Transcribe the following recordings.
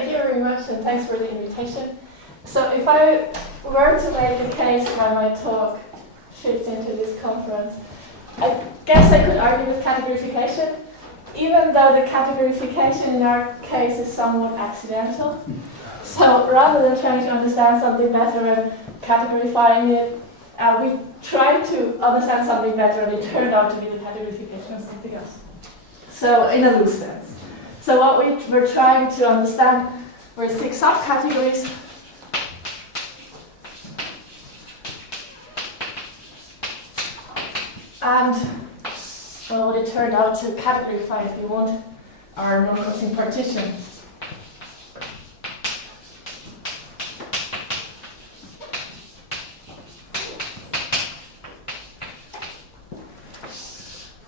thank you very much, and thanks for the invitation. So if I were to make a case why my talk fits into this conference, I guess I could argue with categorification, even though the categorification in our case is somewhat accidental. So rather than trying to understand something better and categorifying it, we tried to understand something better, and it turned out to be the categorification of something else. So in a loose sense. So what we were trying to understand were 6 subcategories. And well, what it turned out to categorify, if you want, are non-crossing partitions.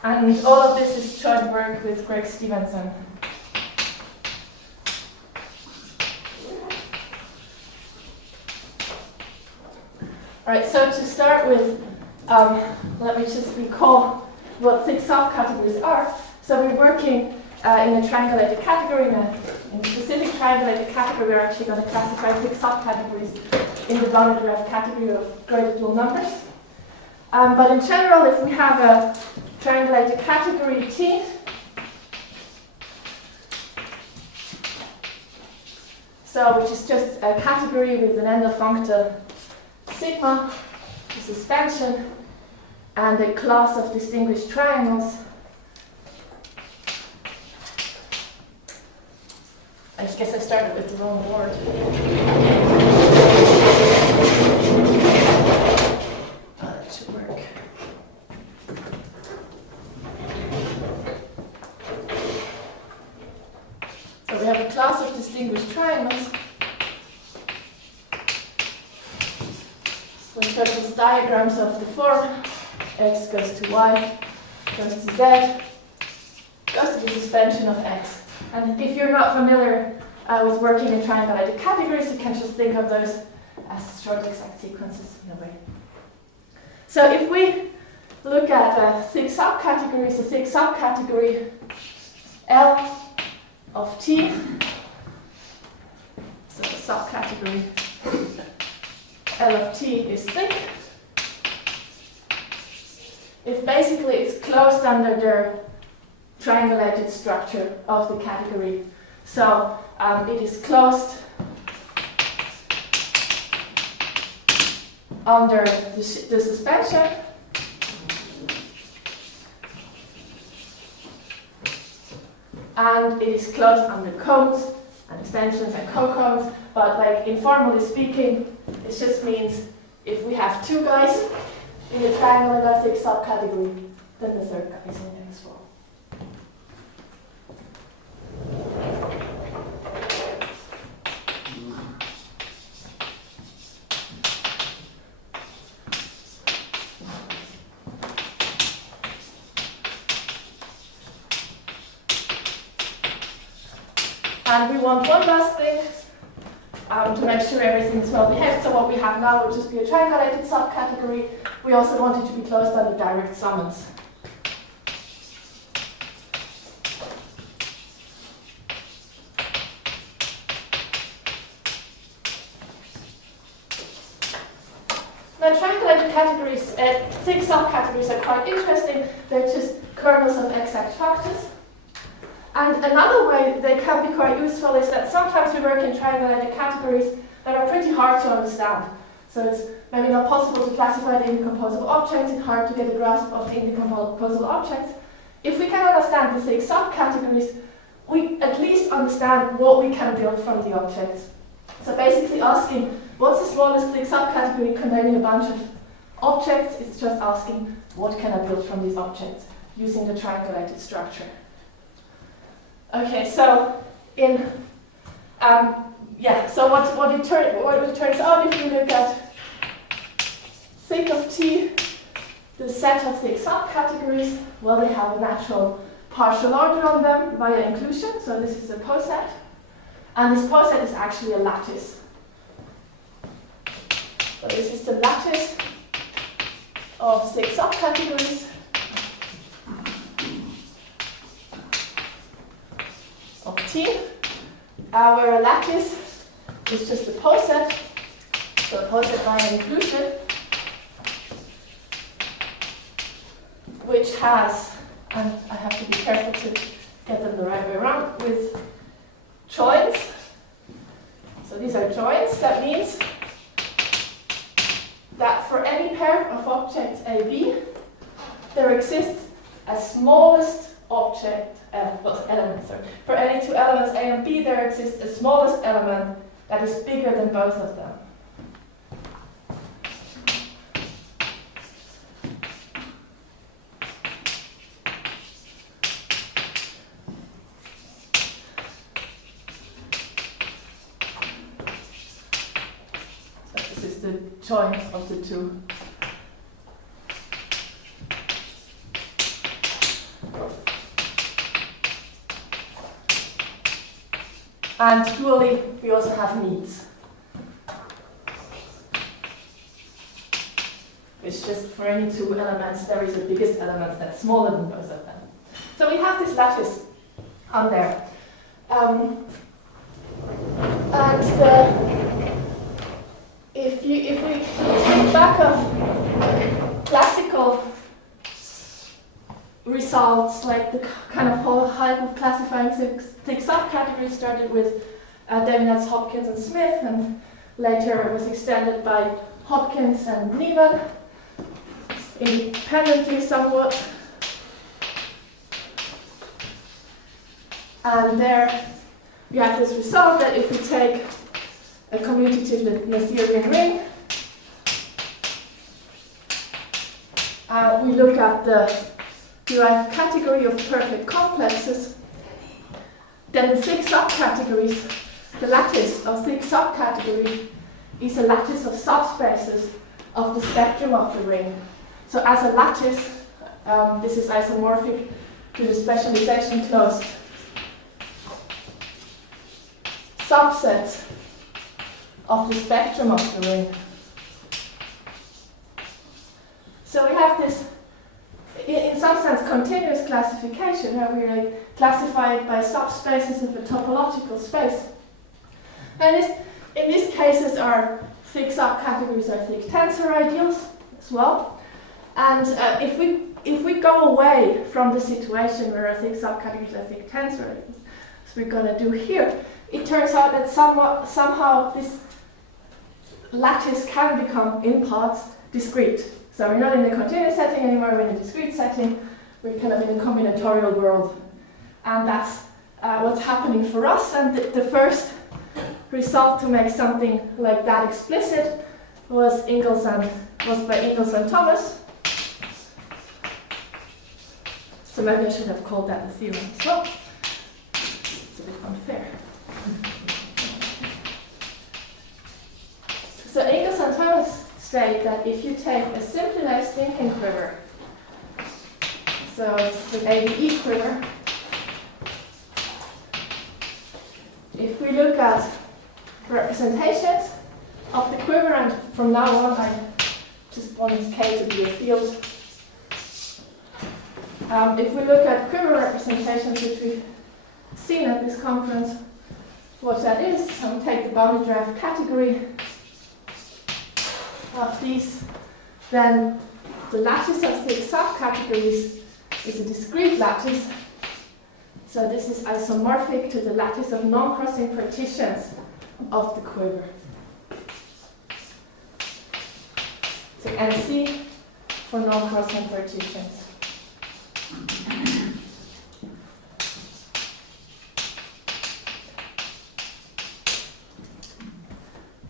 And all of this is joint work with Greg Stevenson. Alright, so to start with, let me just recall what 6 subcategories are. So we're working in a triangulated category. In a specific triangulated category, we're actually going to classify 6 subcategories in the bounded graph category of graded dual numbers. But in general, if we have a triangulated category T, so which is just a category with an end of functor sigma, a suspension, and a class of distinguished triangles. I guess I started with the wrong word. That should work. So we have a class of distinguished triangles. So in terms of diagrams of the form, x goes to y, goes to z, goes to the suspension of x. And if you're not familiar with working in triangulated categories, you can just think of those as short exact sequences in a way. So if we look at 6 subcategories, a 6 subcategory L of T, so the subcategory L of T is thick, if basically it's closed under the triangulated structure of the category. So it is closed under the suspension, and it is closed under cones and extensions and co-cones, but like informally speaking, it just means if we have 2 guys in the triangle in that 6 subcategory, then the third guy is in there as well. And we want one last thing to make sure everything is well behaved. So what we have now will just be a triangulated subcategory. We also want it to be closed under direct summons. Now triangulated categories, 6 subcategories are quite interesting. They're just kernels of exact factors. And another way they can be quite useful is that sometimes we work in triangulated categories that are pretty hard to understand. So it's maybe not possible to classify the indecomposable objects, it's hard to get a grasp of the indecomposable objects. If we can understand the 6 subcategories, we at least understand what we can build from the objects. So basically asking, what's the smallest 6 subcategory containing a bunch of objects? It's just asking, what can I build from these objects using the triangulated structure. Okay, so so what it turns out, if you look at sig of T, the set of 6 subcategories, well, they have a natural partial order on them via inclusion, so this is a poset, and this poset is actually a lattice. So this is the lattice of 6 subcategories of T. where a lattice is just a poset, so a poset by an inclusion, which has, and I have to be careful to get them the right way around, with joins. So these are joins. That means that for any pair of objects A, B, there exists a smallest object, element, sorry. For any two elements A and B, there exists a smallest element that is bigger than both of them. So this is the join of the two. And dually, we also have needs. It's just for any two elements, there is a biggest element that's smaller than both of them. So we have this lattice on there. If we think back of classical results, like the kind of whole hype of classifying six subcategories started with Davinets, Hopkins, and Smith, and later it was extended by Hopkins and Neevan, independently somewhat. And there we have this result that if we take a commutative Noetherian ring, we look at the derived category of perfect complexes, then the six subcategories, the lattice of six subcategories is a lattice of subspaces of the spectrum of the ring. So as a lattice, this is isomorphic to the specialization closed subsets of the spectrum of the ring. So we have this, in some sense, continuous classification where we classify it by subspaces of a topological space. And in these cases, our thick subcategories are thick tensor ideals as well. And if we go away from the situation where our thick subcategories are thick tensor ideals, as we're going to do here, it turns out that somehow this lattice can become, in parts, discrete. So we're not in the continuous setting anymore, we're in a discrete setting, we're kind of in a combinatorial world. And that's what's happening for us. And the first result to make something like that explicit was by Ingalls and Thomas. So maybe I should have called that the theorem as well. It's a bit unfair. So Ingalls and Thomas state that if you take a simply nice Dynkin quiver, so it's an ABE quiver, if we look at representations of the quiver, and from now on I just want K to be a field. If we look at quiver representations, which we've seen at this conference, what that is, take the boundary derived category of these, then the lattice of the subcategories is a discrete lattice. So this is isomorphic to the lattice of non-crossing partitions of the quiver. So NC for non-crossing partitions.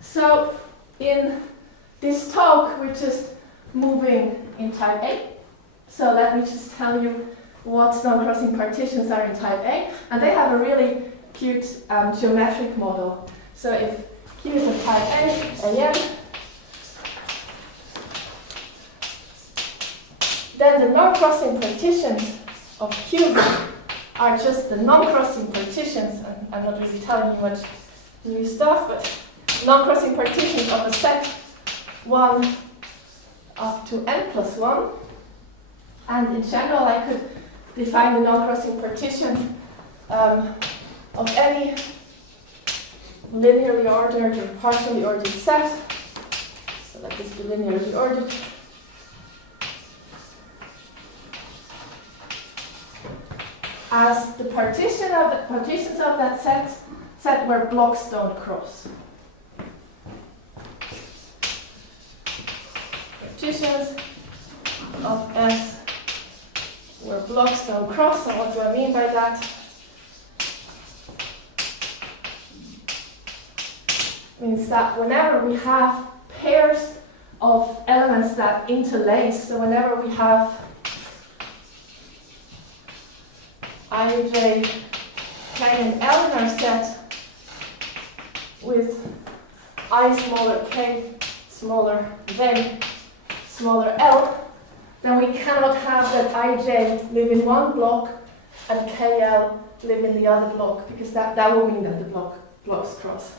So in this talk, we're just moving in type A. So let me just tell you what non-crossing partitions are in type A. And they have a really cute geometric model. So if Q is of type A, AN, then the non-crossing partitions of Q are just the non-crossing partitions. And I'm not really telling you much new stuff, but non-crossing partitions of a set 1 up to n plus 1. And in general, I could define the non-crossing partition of any linearly ordered or partially ordered set. So let this be linearly ordered. As the partitions of that set where blocks don't cross. Partitions of S where blocks don't cross. And what do I mean by that? Means that whenever we have pairs of elements that interlace, so whenever we have ij playing an L in our set with I smaller k smaller than smaller L, then we cannot have that ij live in one block and kl live in the other block, because that will mean that the blocks cross.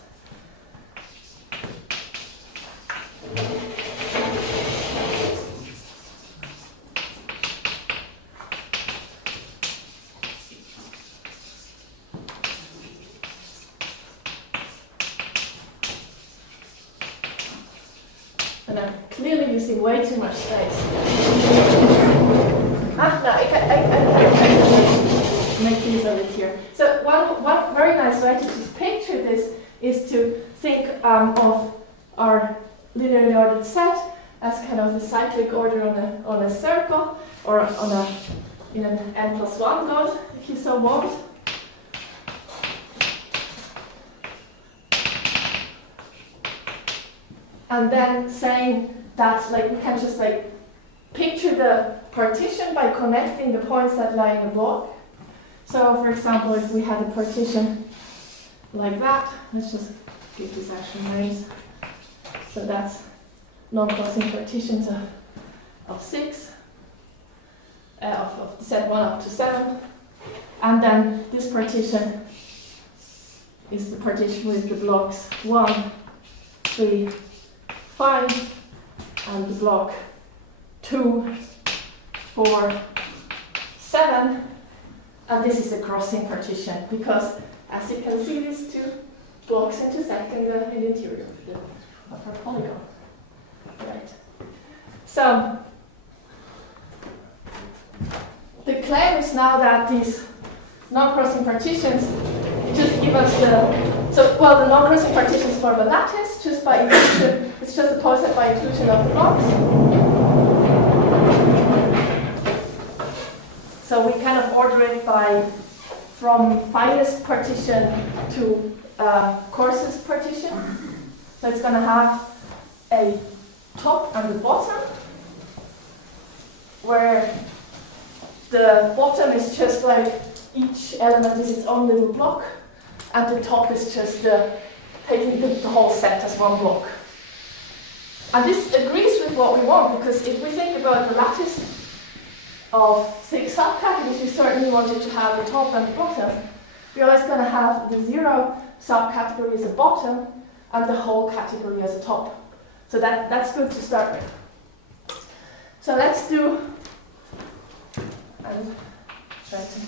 And I'm clearly using way too much space. No, I can make use of it here. So one very nice way to just picture this is to think of our linearly ordered set as kind of the cyclic order on a circle, or on in an n+1 god, if you so want. And then saying that, like, we can just like picture the partition by connecting the points that lie in the block. So, for example, if we had a partition like that, let's just give this actual names. So that's non-crossing partitions of 6, of set 1 up to 7. And then this partition is the partition with the blocks 1, 3, 5, and the block 2, 4, 7. And this is a crossing partition, because as you can see, these two blocks intersect in the interior of our polygon. Right. So the claim is now that these non-crossing partitions just give us the non-crossing partitions form a lattice just by inclusion. It's just a poset by inclusion of the blocks. So we kind of order it from finest partition to coarsest partition. So it's going to have a top and a bottom, where the bottom is just like each element is its own little block, and the top is just taking the whole set as one block. And this agrees with what we want, because if we think about the lattice of 6 subcategories, we certainly wanted to have the top and the bottom. We're always going to have the 0 subcategory as a bottom and the whole category as a top. So that's good to start with. So let's do, and try to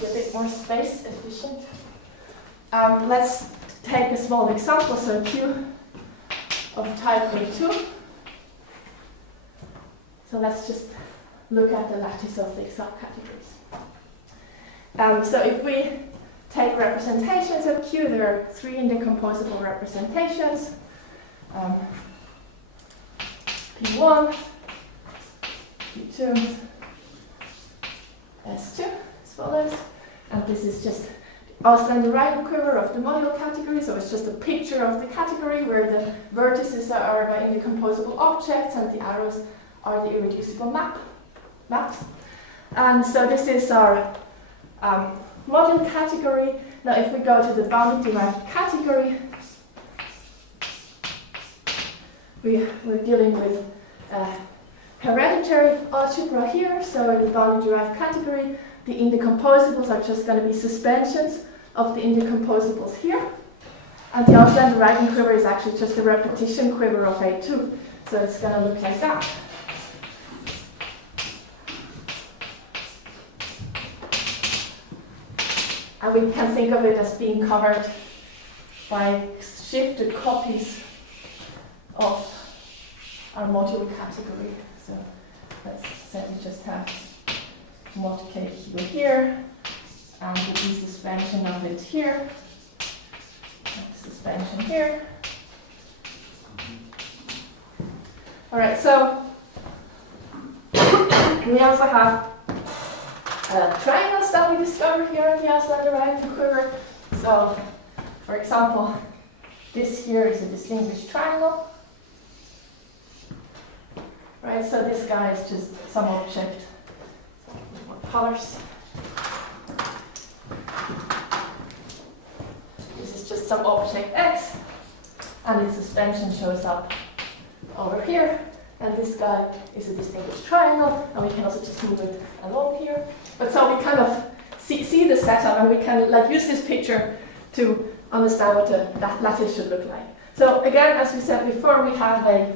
be a bit more space efficient. Let's take a small example, so Q of type A2. So let's just look at the lattice of the subcategories. So if we take representations of Q, there are 3 indecomposable representations. P1, P2, S2, as follows. And this is just Austin derived quiver of the module category, so it's just a picture of the category where the vertices are by indecomposable objects and the arrows are the irreducible maps. And so this is our module category. Now if we go to the bounded derived category, we're dealing with hereditary algebra here. So in the bounded derived category, the indecomposables are just going to be suspensions of the indecomposables here. And the Austin derived quiver is actually just a repetition quiver of A2. So it's going to look like that. And we can think of it as being covered by shifted copies of our module category. So let's say we just have mod KQ here, and the suspension of it here, and suspension here. Alright, so we also have triangles that we discovered here at the Aslan derived quiver. So, for example, this here is a distinguished triangle. Right, so this guy is just some object. More colors. This is just some object X, and its suspension shows up over here. And this guy is a distinguished triangle, and we can also just move it along here. But so we kind of see the setup, and we can like use this picture to understand what the lattice should look like. So again, as we said before, we have a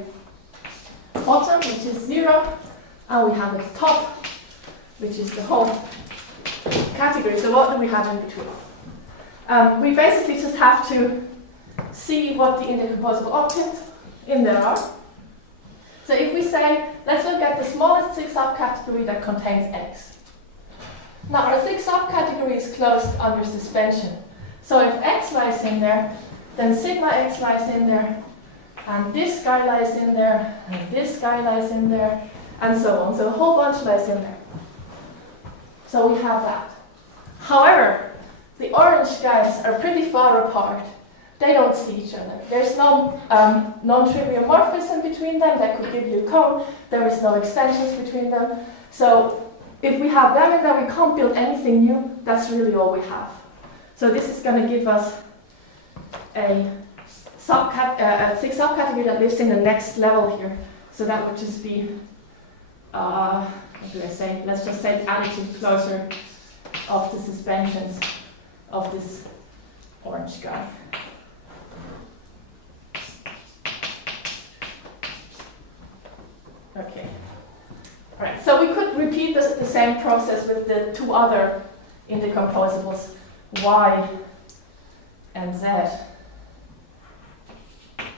bottom, which is 0, and we have a top, which is the whole category. So what do we have in between? We basically just have to see what the indecomposable objects in there are. So if we say, let's look at the smallest 6 subcategory that contains X. Now our 6 subcategory is closed under suspension. So if X lies in there, then sigma X lies in there, and this guy lies in there, and this guy lies in there, and so on. So a whole bunch lies in there. So we have that. However, the orange guys are pretty far apart. They don't see each other. There's no non-trivial morphism between them that could give you a cone. There is no extensions between them. So if we have them in there, we can't build anything new. That's really all we have. So this is going to give us a 6 subcategory that lives in the next level here. So that would just be, what do I say? Let's just say the additive closure of the suspensions of this orange guy. Okay. All right. So we could repeat the same process with the 2 other indecomposables, Y and Z.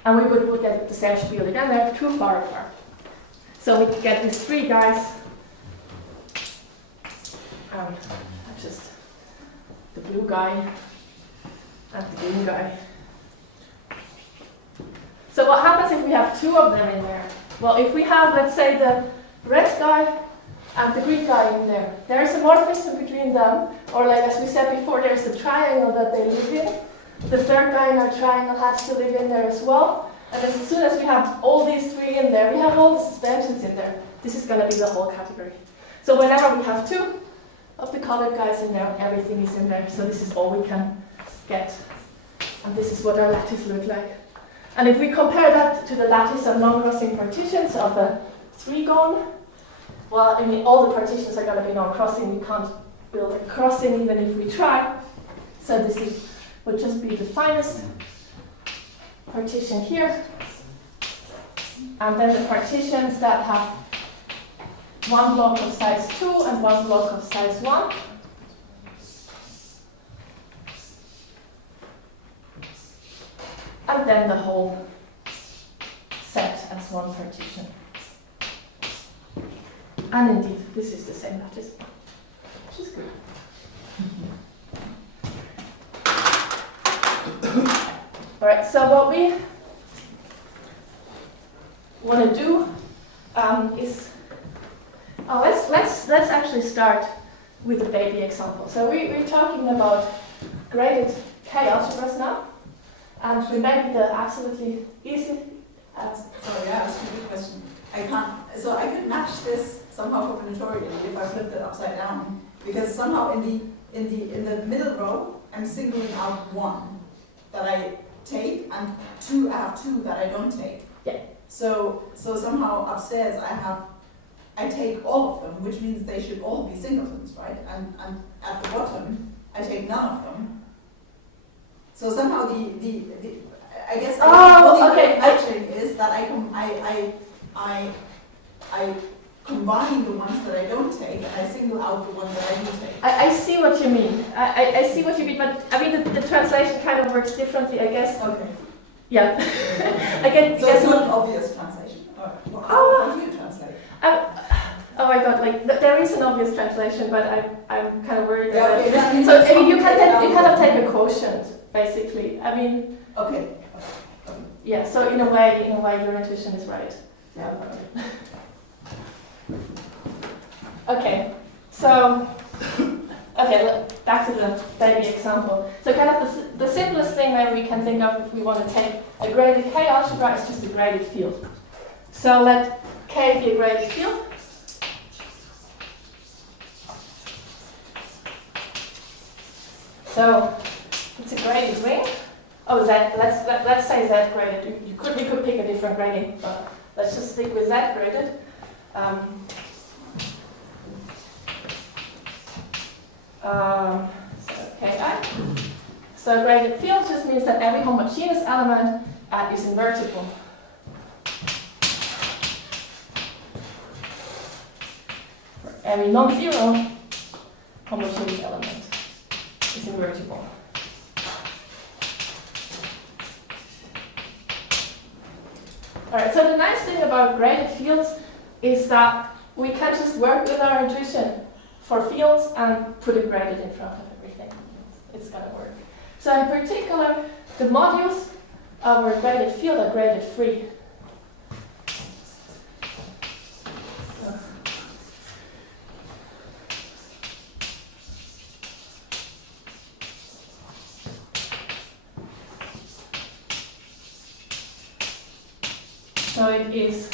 And we would get the same spiel again. They're too far apart. So we get these 3 guys. Just the blue guy and the green guy. So what happens if we have 2 of them in there? Well, if we have, let's say, the red guy and the green guy in there, there's a morphism between them, or like as we said before, there's a triangle that they live in. The third guy in our triangle has to live in there as well. And as soon as we have all these 3 in there, we have all the suspensions in there. This is going to be the whole category. So whenever we have 2 of the colored guys in there, everything is in there. So this is all we can get. And this is what our lattice looks like. And if we compare that to the lattice of non-crossing partitions of a 3-gon, well, I mean, all the partitions are going to be non-crossing. We can't build a crossing even if we try. So this would just be the finest partition here. And then the partitions that have 1 block of size 2 and 1 block of size 1. And then the whole set as 1 partition. And indeed, this is the same lattice, which is good. All right, so what we want to do is, let's actually start with the baby example. So we're talking about graded K-algebras now. And we made the absolutely easy. Sorry, I asked you a question. I can't. So I could match this somehow combinatorially if I flipped it upside down, because somehow in the middle row I'm singling out 1 that I take, and 2 I have 2 that I don't take. Yeah. So somehow upstairs I take all of them, which means they should all be singletons, right? And at the bottom I take none of them. So somehow I guess the only way of matching is that I combine the ones that I don't take, and I single out the one that I do take. I see what you mean. I see what you mean, but I mean the translation kind of works differently, I guess. Okay. Yeah. I get. So it's not an obvious translation. Well, how do you translate? Oh my god! Like there is an obvious translation, but I'm kind of worried about it. Okay, So I mean, you cannot take a quotient, basically. I mean. Okay. Yeah. So in a way, your intuition is right. Yeah. Okay. So. Okay, back to the baby example. So kind of the simplest thing that we can think of if we want to take a graded K algebra is just a graded field. So let K be a graded field. So it's a graded ring. Oh, Z. Let's say Z graded. We could pick a different grading, but let's just stick with Z graded. So graded field just means that every homogeneous element is invertible. For every non-zero homogeneous element is invertible. Alright, so the nice thing about graded fields is that we can just work with our intuition for fields and put a graded in front of everything. It's going to work. So in particular, the modules of our graded field are graded free. So it is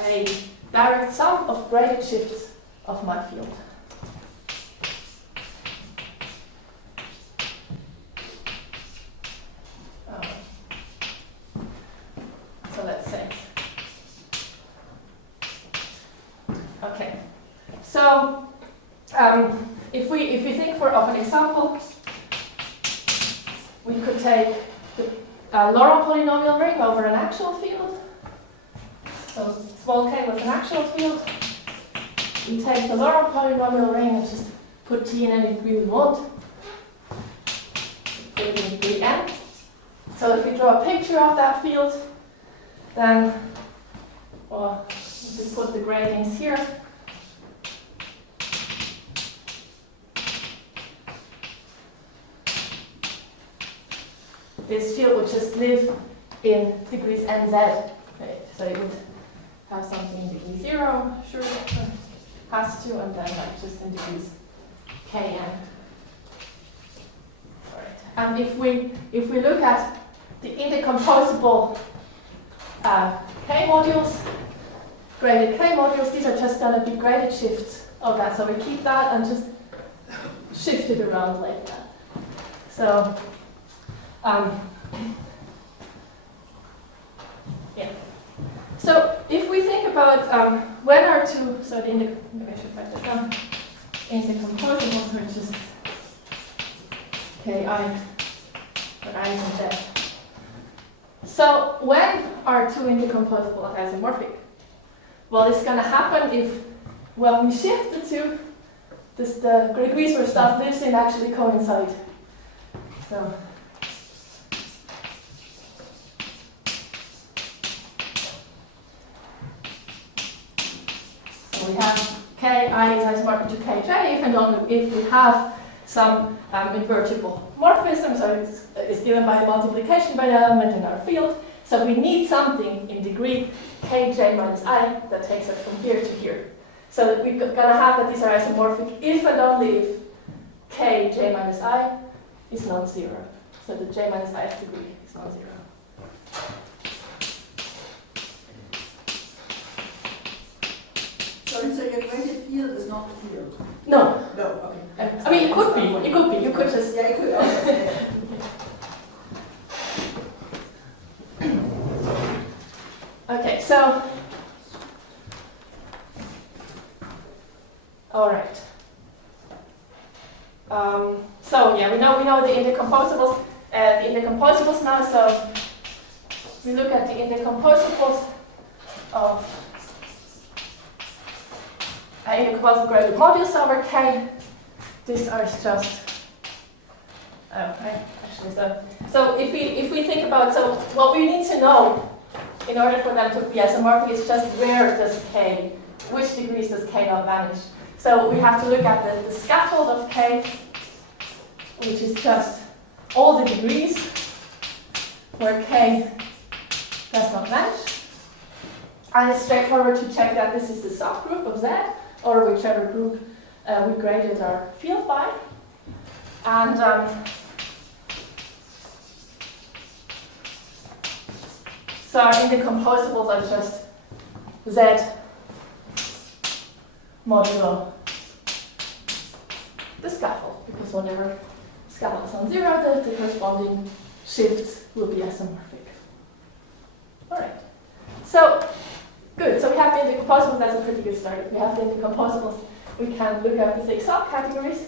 a direct sum of graded shifts of my field. So let's say. Okay. So if we think of an example, we could take the Laurent polynomial ring over an actual field. So small k was an actual field. We take the Laurent polynomial ring and just put t in any degree we want. Put it in degree n. So if we draw a picture of that field, then well, we just put the gradings here. This field would just live in degrees nz. Right? So it would have something in degree 0, sure, has to, and then like just in degrees kn. Right. And if we look at the indecomposable k modules, graded k modules, these are just going to be graded shifts of that. So we keep that and just shift it around like that. So yeah. So if we think about when our two, so the maybe I should write that down. Indecomposables are just ki, but I and z. So when are two indecomposable isomorphic? Well, it's going to happen if, when we shift the two, the degrees where stuff lives in actually coincide. So we have ki is isomorphic to kj if and only if we have some invertible morphism, so it's given by multiplication by the element in our field. So we need something in degree kj minus I that takes us from here to here. So that we're going to have that these are isomorphic if and only if kj minus I is non-zero. So the j minus ith degree is non-zero. So your graded field is not a field? No. No, okay. I mean, it could be. You could just... Yeah, it could. Okay. Okay, so... All right. So yeah, we know the indecomposables. Now. So we look at the indecomposables of in the composable graded modules over K. These are just so if we think about, so what we need to know in order for them to be isomorphic is just where does K, which degrees does K not vanish. So we have to look at the scaffold of K, which is just all the degrees where K does not vanish. And it's straightforward to check that this is the subgroup of Z, or whichever group we graded our field by. And so our indecomposables are just Z modulo the scaffold, because whenever scaffold is on 0, the corresponding shifts will be isomorphic. Alright, so good, so we have the indecomposables, that's a pretty good start. If we have the indecomposables, we can look at the 6 subcategories.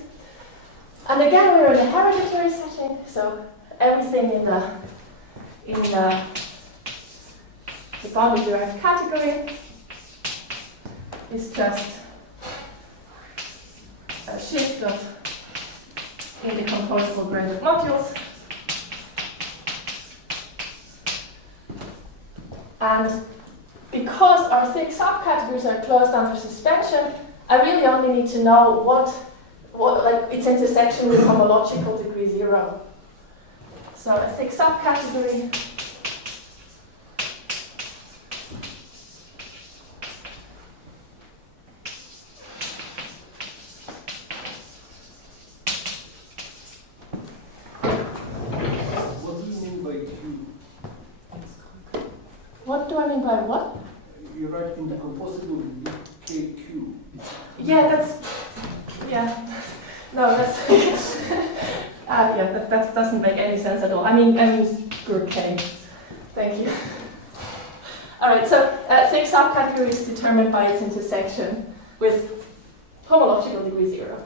And again, we're in a hereditary setting, so everything in the boundary derived category is just a shift of indecomposable graded modules. And because our 6 subcategories are closed under suspension, I really only need to know what like its intersection with homological degree 0. So a 6 subcategory What do I mean by what? You write in the composable KQ. Yeah, that doesn't make any sense at all. I mean K. Thank you. All right, so 6 subcategory is determined by its intersection with homological degree 0.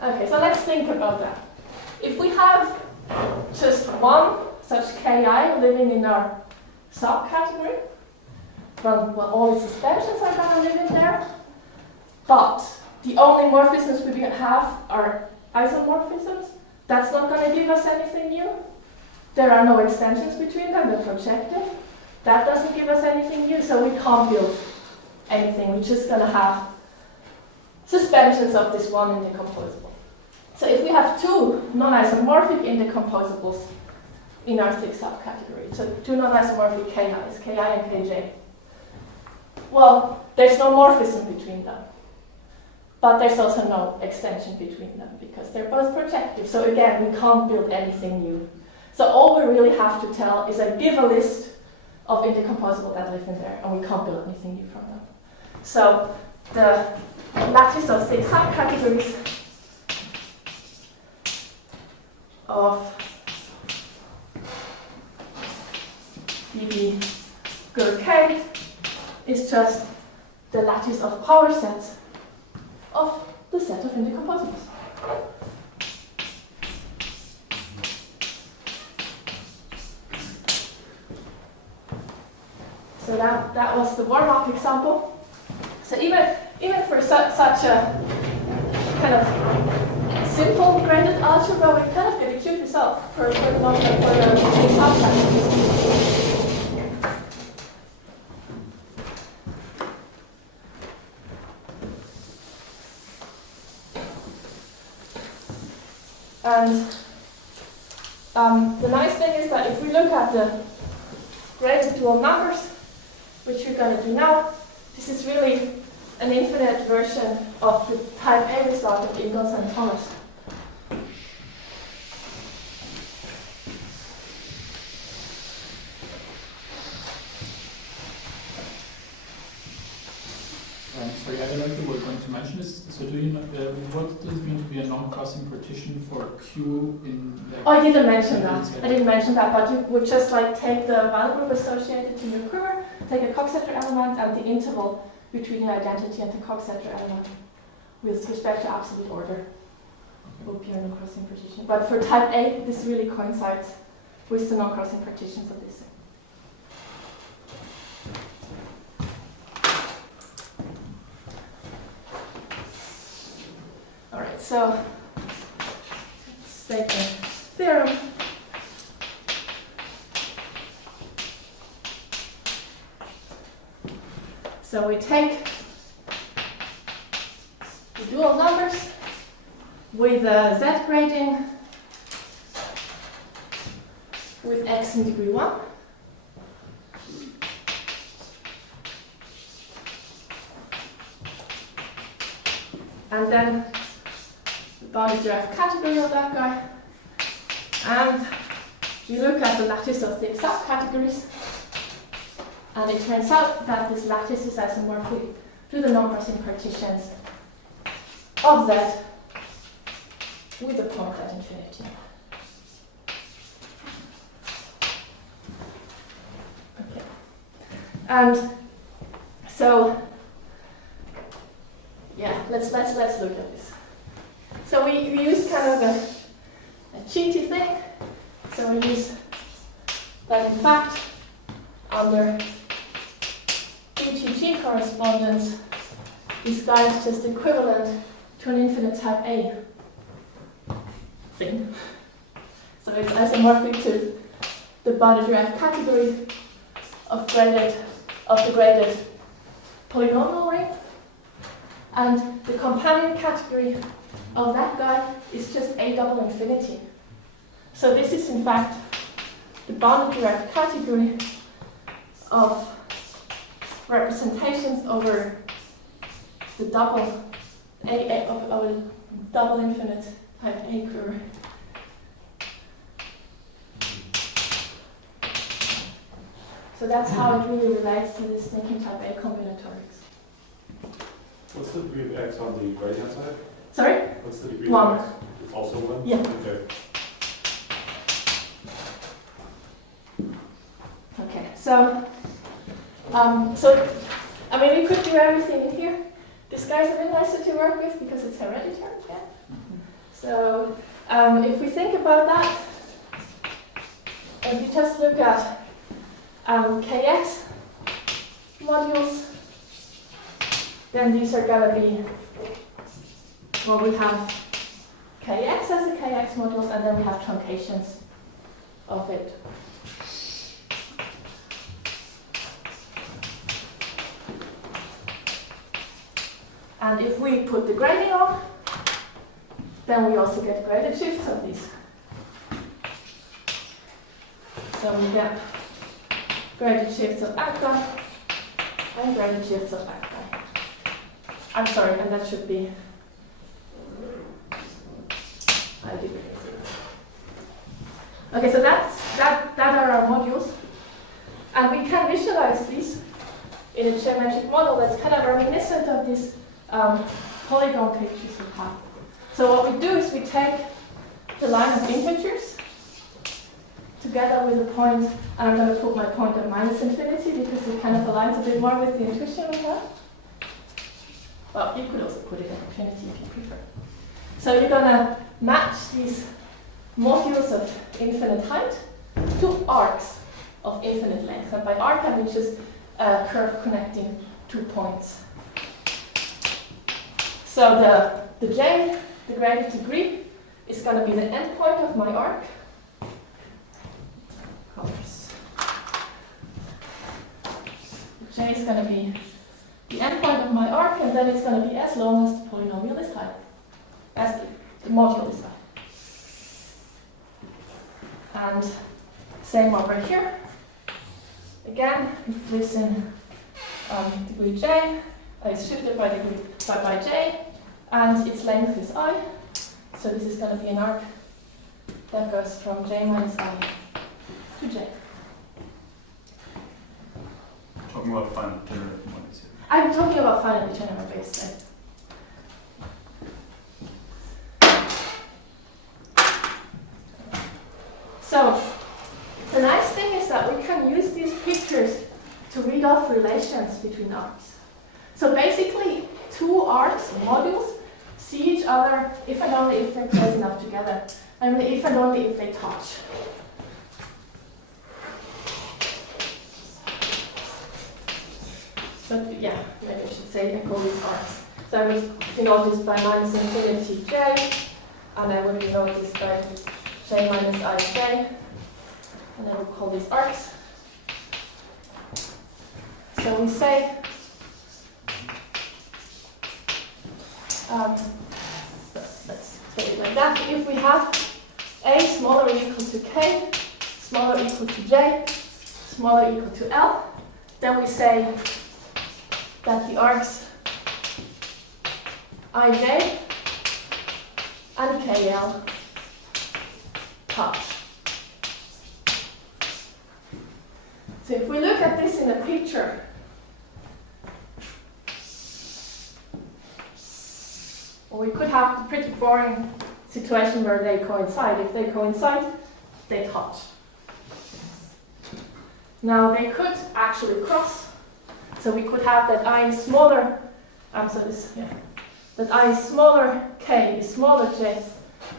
Okay, so let's think about that. If we have just one such Ki living in our subcategory, well, all the suspensions are going to live in there, but the only morphisms we have are isomorphisms, that's not going to give us anything new. There are no extensions between them, they're projective. That doesn't give us anything new, so we can't build anything. We're just going to have suspensions of this one indecomposable. So if we have 2 non-isomorphic indecomposables in our 6 subcategory, so 2 non-isomorphic Ki's, Ki and Kj, well, there's no morphism between them. But there's also no extension between them because they're both projective. So again, we can't build anything new. So all we really have to tell is give a list of indecomposable that live in there, and we can't build anything new from them. So the lattice of 6 subcategories of dB gur K is just the lattice of power sets of the set of indecomposables. So that was the warm-up example. So even for such a kind of simple graded algebra, we kind of get a cute result for the subcategories. And the nice thing is that if we look at the graded dual numbers, which we're going to do now, this is really an infinite version of the type A result of Ingalls and Thomas. Sorry, I don't know if you were going to mention this. So do you know, what does it mean to be a non-crossing partition for Q in like, I didn't mention that, but you would just like take the while group associated to your quiver, take a Coxeter element and the interval between the identity and the Coxeter element with respect to absolute order. Would be a non-crossing partition. But for type A, this really coincides with the non-crossing partitions of this thing. All right, so state the theorem. So we take the dual numbers with z grading with x in degree 1. And then the bounded derived category of that guy. And you look at the lattice of the subcategories, and it turns out that this lattice is isomorphic to the non-crossing partitions of Z with a point at infinity. Okay. And so, yeah, let's look at this. So we use kind of a cheaty thing. So we use that in fact under ETG correspondence, this guy is just equivalent to an infinite type A thing. So it's isomorphic to the bounded derived category of the graded polynomial ring, and the companion category of that guy is just A double infinity. So this is in fact the bounded derived category of representations over the double double infinite type A quiver. So that's how it really relates to this Dynkin type A combinatorics. What's the degree of x on the right hand side? Sorry? What's the degree 1. of x? It's also 1? Yeah. Okay. Okay, so I mean, we could do everything in here. This guy's a bit nicer to work with because it's hereditary. Yeah. So if we think about that, if you just look at kx modules, then these are going to be, well, we have kx as the kx modules, and then we have truncations of it. And if we put the grading on, then we also get graded shifts of these. So we get graded shifts of that guy and graded shifts of that guy. I'm sorry, and that should be okay, so that are our modules. And we can visualize these in a geometric model that's kind of reminiscent of this polygon pictures we have. So what we do is we take the line of integers together with a point, and I'm going to put my point at minus infinity because it kind of aligns a bit more with the intuition we have. Well, you could also put it at infinity if you prefer. So you're going to match these modules of infinite height to arcs of infinite length. And by arc, I mean just a curve connecting 2 points. So the j, the graded degree, is going to be the endpoint of my arc. Colors. J is going to be the endpoint of my arc, and then it's going to be as long as the polynomial is high, as the module is high. And same over here. Again, if this in degree j is shifted by degree by j, and its length is I. So this is going to be an arc that goes from j minus I to j. Talking about final determinant points here. I'm talking about finite determinant base. So the nice thing is that we can use these pictures to read off relations between arcs. So basically, two arcs, modules, see each other if and only if they're close enough together, and if and only if they touch. But yeah, maybe I should say I call these arcs. So I will denote this by minus infinity j, and I will denote this by j minus ij, and I will call these arcs. So we say let's say it like that. If we have a smaller or equal to k, smaller or equal to j, smaller or equal to l, then we say that the arcs ij and kl touch. So if we look at this in a picture, or we could have a pretty boring situation where they coincide. If they coincide, they touch. Now they could actually cross. So we could have that I is smaller, that I is smaller k, is smaller j,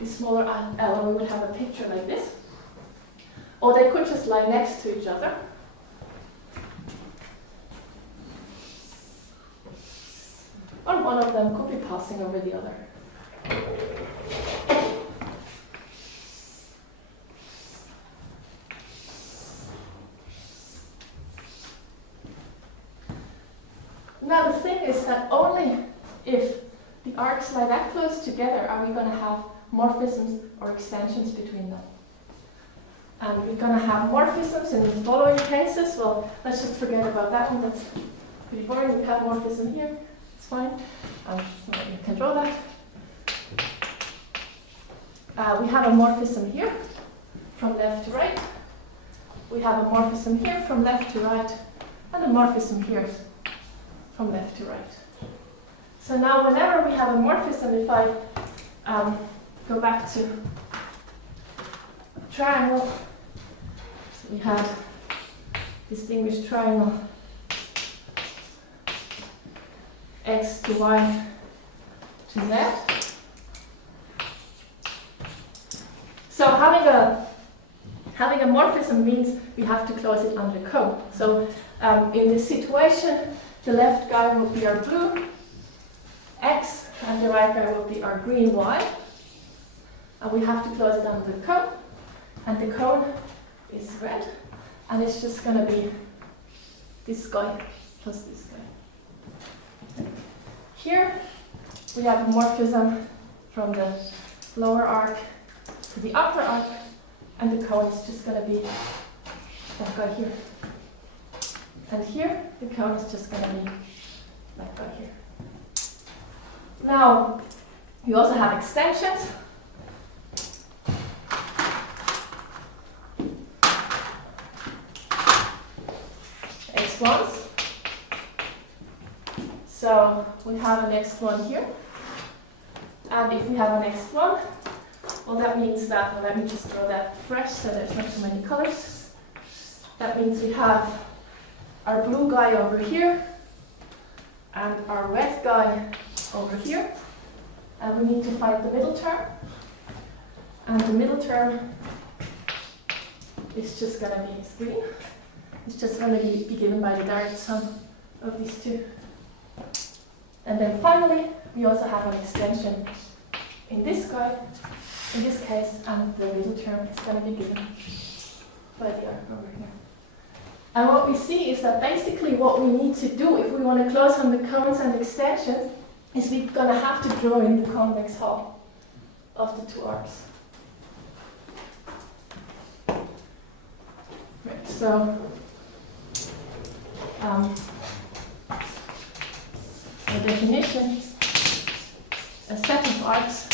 is smaller l, and we would have a picture like this. Or they could just lie next to each other. Or one of them could be passing over the other. Now the thing is that only if the arcs lie that close together are we going to have morphisms or extensions between them. And we're going to have morphisms in the following cases. Well, let's just forget about that one. That's pretty boring. We have morphism here. It's fine. You can draw that. We have a morphism here from left to right. We have a morphism here from left to right. And a morphism here from left to right. So now whenever we have a morphism, if I go back to triangle, so we have distinguished triangle x to y to z. So having a morphism means we have to close it under cone. So in this situation, the left guy will be our blue x, and the right guy will be our green y. And we have to close it under the cone. And the cone is red. And it's just going to be this guy plus this guy. Here we have a morphism from the lower arc to the upper arc. And the cone is just going to be that guy here. And here, the cone is just going to be that guy here. Now, you also have extensions. X1s. So, we have an X1 here. And if we have an X1, well, that means that, well, let me just draw that fresh so there's not too many colors. That means we have our blue guy over here and our red guy over here. And we need to find the middle term. And the middle term is just going to be green. It's just going to be given by the direct sum of these two. And then finally, we also have an extension in this guy, in this case, and the middle term is going to be given by the arc over here. And what we see is that basically what we need to do if we want to close on the cones and extensions is we're going to have to draw in the convex hull of the two arcs. Right, so the definition, a set of arcs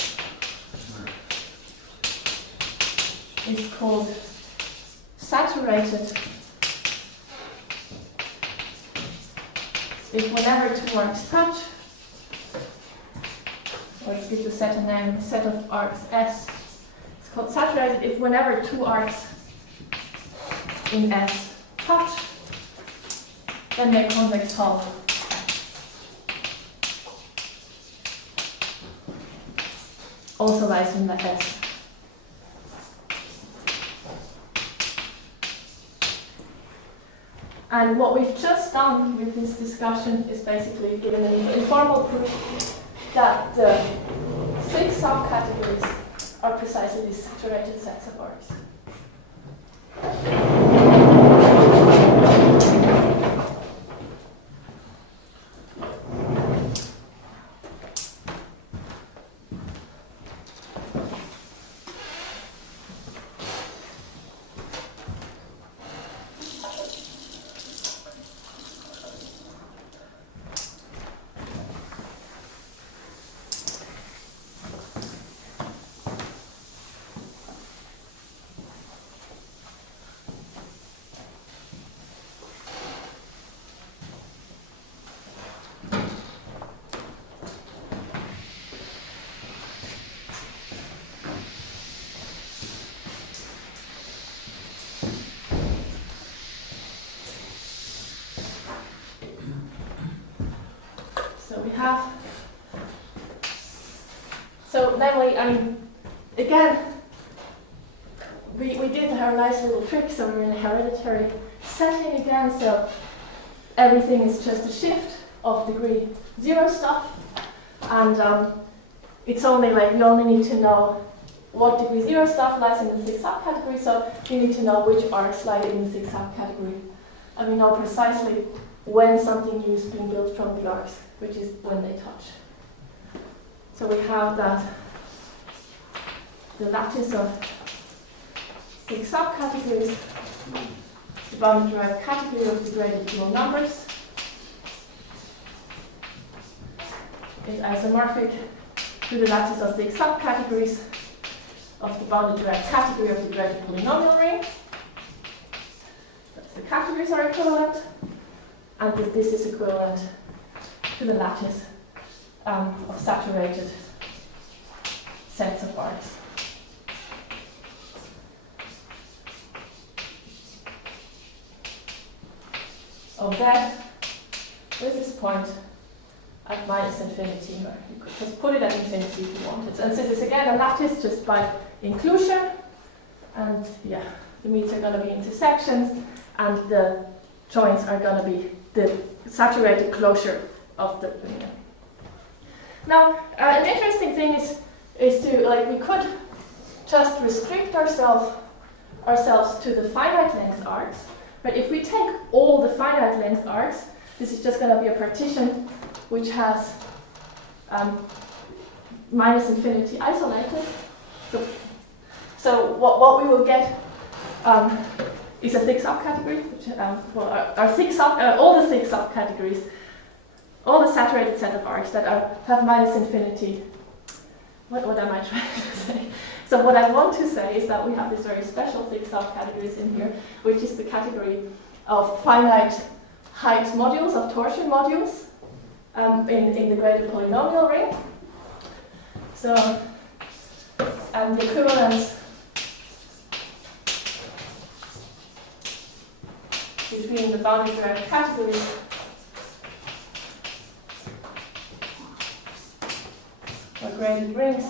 is called saturated if whenever two arcs touch, let's give the set a name, set of arcs S. It's called saturated if whenever two arcs in S touch, then they convex hull. Also lies in the S. And what we've just done with this discussion is basically given an informal proof that the 6 subcategories are precisely these saturated sets of arcs. So namely, I mean, again, we did our nice little trick, so we're in a hereditary setting again, so everything is just a shift of degree 0 stuff, and it's only like, we only need to know what degree 0 stuff lies in the 6 subcategory, so you need to know which arcs lie in the 6 subcategory. And we know precisely when something new is being built from the arcs, which is when they touch. So we have that the lattice of 6 subcategories, the bounded derived category of degraded dual numbers, is isomorphic to the lattice of 6 subcategories of the bounded derived category of the degraded polynomial ring. The categories are equivalent, and that this is equivalent to the lattice of saturated sets of arcs. Of that, with this point at minus infinity, or you could just put it at infinity if you wanted. And since it's again a lattice just by inclusion, and yeah, the meets are going to be intersections, and the joints are going to be the saturated closure of the linear. Now, an interesting thing is to, like, we could just restrict ourselves to the finite length arcs, but if we take all the finite length arcs, this is just going to be a partition which has minus infinity isolated. So what we will get is a 6 subcategory, which all the 6 subcategories, all the saturated set of arcs that have minus infinity. What am I trying to say? So what I want to say is that we have this very special 6 subcategories in here, which is the category of finite height modules, of torsion modules, in the graded polynomial ring. So, and the equivalence between the bounded derived categories or graded rings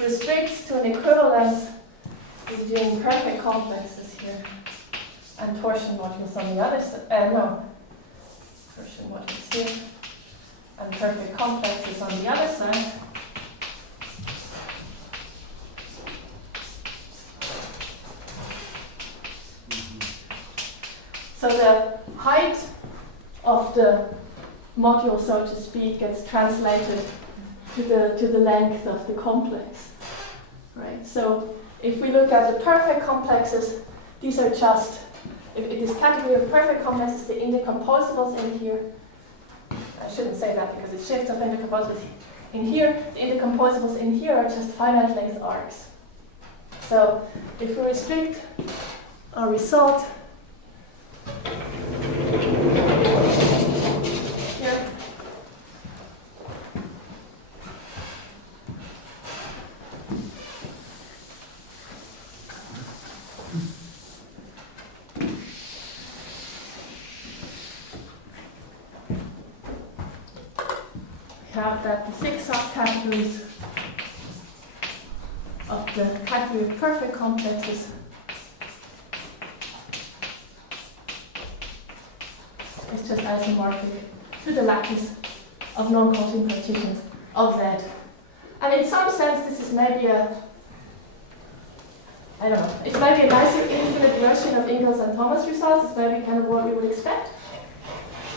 restricts to an equivalence between perfect complexes here and torsion modules on the other side. Torsion modules here and perfect complexes on the other side. So the height of the module, so to speak, gets translated to the length of the complex, right? So if we look at the perfect complexes, these are just, if this category of perfect complexes, the indecomposables in here, I shouldn't say that because it shifts of indecomposables in here, the indecomposables in here are just finite length arcs. So if we restrict our result here, have that the 6 subcategories of the category of perfect complexes is just isomorphic to the lattice of non-crossing partitions of Z. And in some sense, this is maybe I don't know, it's maybe a nicer infinite version of Ingalls and Thomas results. It's maybe kind of what we would expect.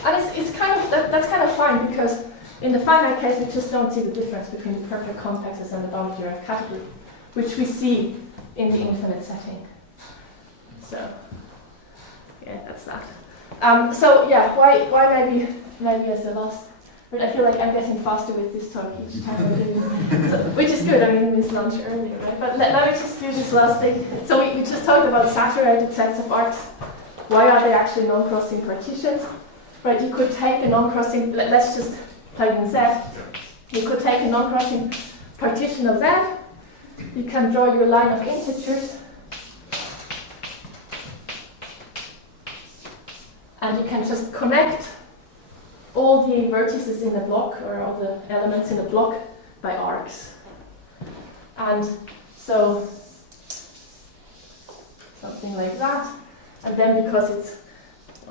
And it's kind of, that's kind of fine, because in the finite case, we just don't see the difference between the perfect complexes and the bounded derived category, which we see in the infinite setting. So, yeah, that's that. So yeah, why maybe as the last, but I feel like I'm getting faster with this talk each time I'm doing it, so, which is good. I mean, we missed lunch earlier, right? But let me just do this last thing. So we just talked about saturated sets of arcs. Why are they actually non-crossing partitions? Right, you could take a non-crossing, let's just plug in Z. You could take a non-crossing partition of Z. You can draw your line of integers. And you can just connect all the vertices in the block, or all the elements in the block, by arcs. And so, something like that. And then because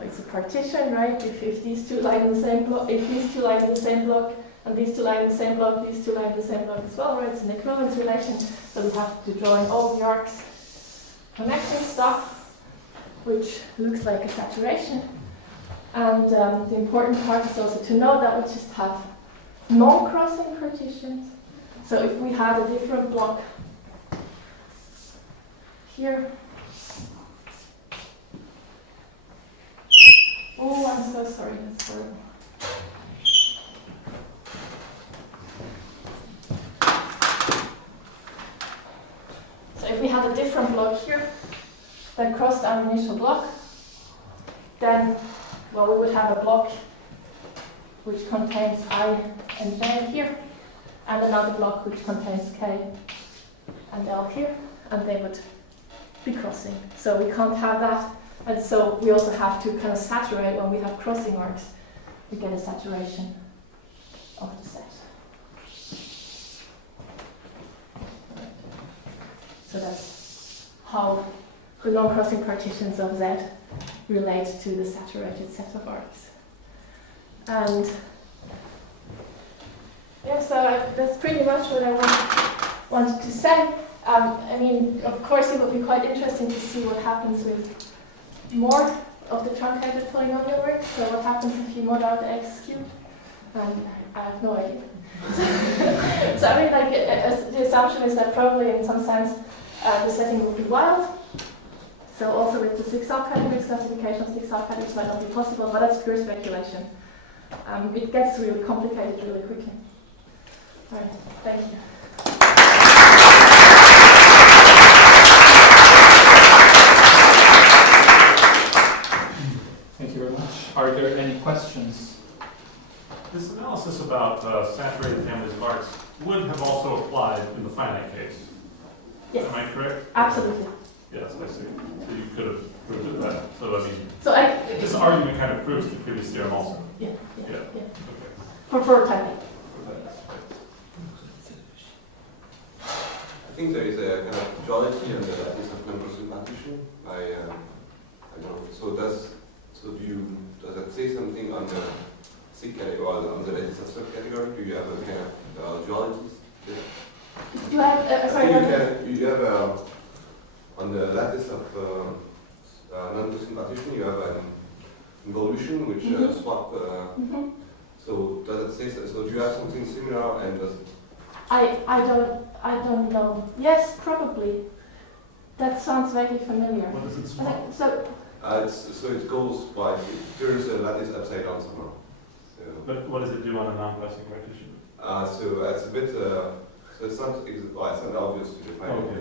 it's a partition, right? If these two lie in the same block, if these two lie in the same block, and these two lie in the same block, these two lie in the same block as well, right? It's an equivalence relation. So we have to draw in all the arcs connecting stuff, which looks like a saturation. And the important part is also to know that we just have non-crossing partitions. So if we had a different block here. Oh, I'm so sorry, that's horrible. So if we had a different block here that crossed our initial block, then, well, we would have a block which contains I and J here, and another block which contains K and L here, and they would be crossing. So we can't have that. And so we also have to kind of saturate when we have crossing arcs. We get a saturation of the set. Right. So that's how the non-crossing partitions of Z relate to the saturated set of arcs. And yeah, so that's pretty much what I wanted to say. I mean, of course, it would be quite interesting to see what happens with more of the truncated polynomial work. So what happens if you mod out the x cubed? I have no idea. So I mean, like, the assumption is that probably in some sense the setting will be wild. So also with the 6 subcategories, classification of 6 subcategories might not be possible, but that's pure speculation. It gets really complicated really quickly. All right, thank you. Thank you very much. Are there any questions? This analysis about saturated families of arcs would have also applied in the finite case. Yes. Am I correct? Absolutely. Yes, I see. So you could have proved it that. So I mean, this argument kind of proves the previous theorem also. Yeah. Okay. For typing. I think there is a kind of duality on the lattice of non-crossing partition. I don't know. So does that say something on the subcategory or on the lattice of subcategory? Do you have a kind of dualities? Yeah. You have sorry. You have on the lattice of non-crossing partition. You have an involution which swap. So does it say so? Do you have something similar? And does it? I don't know. Yes, probably. That sounds vaguely familiar. What does it swap? So it goes by, there is a lattice upside down somehow. So, But what does it do on a non-crossing partition? so it's a bit, so it's not obvious to define Okay.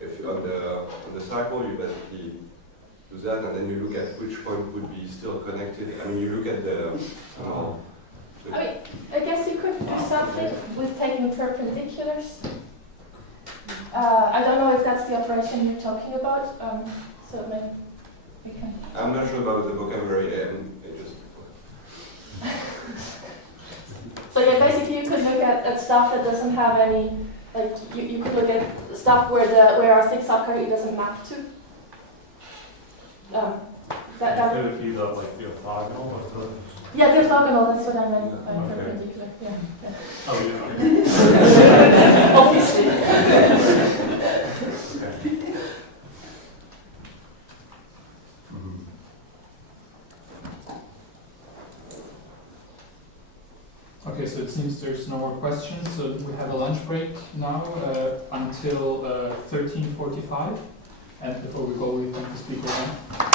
If you, on the cycle you basically do that, and then you look at which point would be still connected. I mean, you look at the. I mean, I guess you could do something with taking perpendiculars. I don't know if that's the operation you're talking about. So maybe we can. I'm not sure about the vocabulary, and it just. So yeah, basically you could look at stuff that doesn't have any, like you could look at stuff where our 6 subcategory doesn't map to. That infinity, the like the orthogonal of the. Yeah, the orthogonal, that's what I meant by Okay. perpendicular. Yeah. Oh yeah. Okay. Obviously. Okay, so it seems there's no more questions, so we have a lunch break now until 13:45. And before we go, we thank the speaker again.